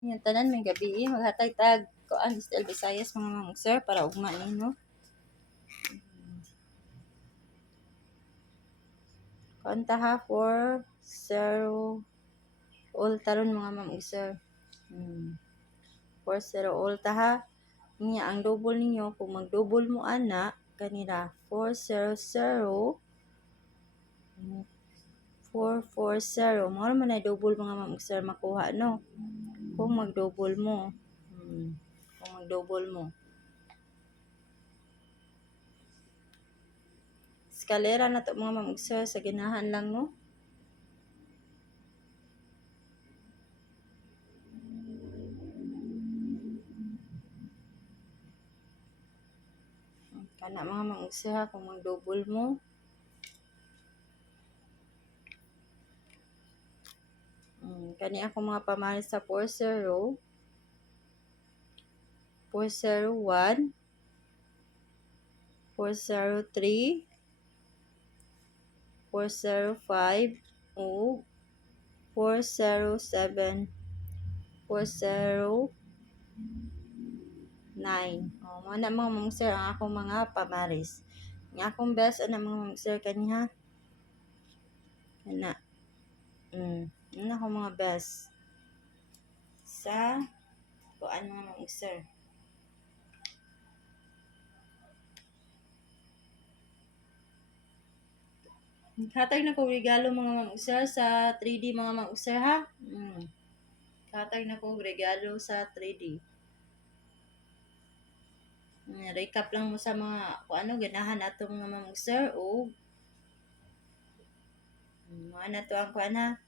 Yung tanan may gabi maghatag tag kuan Istel Visayas mga ma'am sir para ugma nino. Kanta ha 4-0 all taron mga ma'am sir. 4-0 all ta ha. Niya ang double ninyo kung mag-double mo ana kanila 4-0-0 4-4-0 mao man ay double mga ma'am sir makuha no kung mag-double mo. Kung mag-double mo. Eskalera na to mga ma'am sir sa ginahan lang no. Kana mga ma'am sir ha kung mag-double mo. Kani ako mga pamalis sa 4-0 4-0-1 4-0-3 4-0-5 o 4-0-7 4-0-9. Mo na mga ma'am sir ang akong mga pamaris. Ang akong best ana mga ma'am sir kaniha. Ana. Ano akong mga best sa kuan mga ma'am sir. Hatag na ko regalo mga ma'am sir sa 3D mga ma'am sir ha. Hatag na ko regalo sa 3D. Recap lang mo sa mga kung ano ganahan ato mga ma'am sir o mga na to ang kuan ha.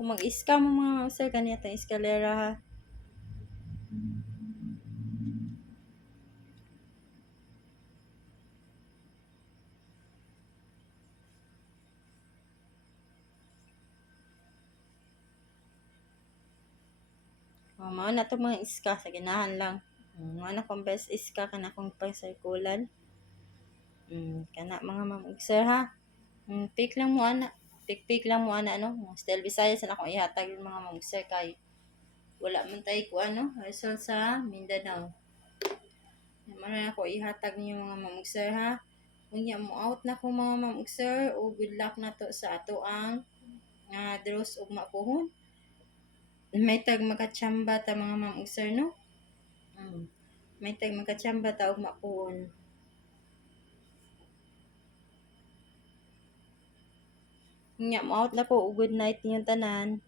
Kung mag-iska mo mga ma'am sir kaniya tong eskalera ha. Mga na to mga iska sa ganahan lang. Mga na kong best iska kana kong pangsirkulan. Kana mga ma'am sir ha. Pick lang mo ana. Pick lang mo ana no. Still Visayas na akong ihatag yung mga ma'am sir kay wala man tay ko ano result sa Mindanao. Naman na ako ihatag niyo mga ma'am sir ha. Unya mo out na ko mga ma'am sir o good luck na to sa ato ang draws ugma pohon. May tag makachamba ta mga ma'am sir no. May tag makachamba ta ugma pohon. Unya mo out na ko good night niyo tanan.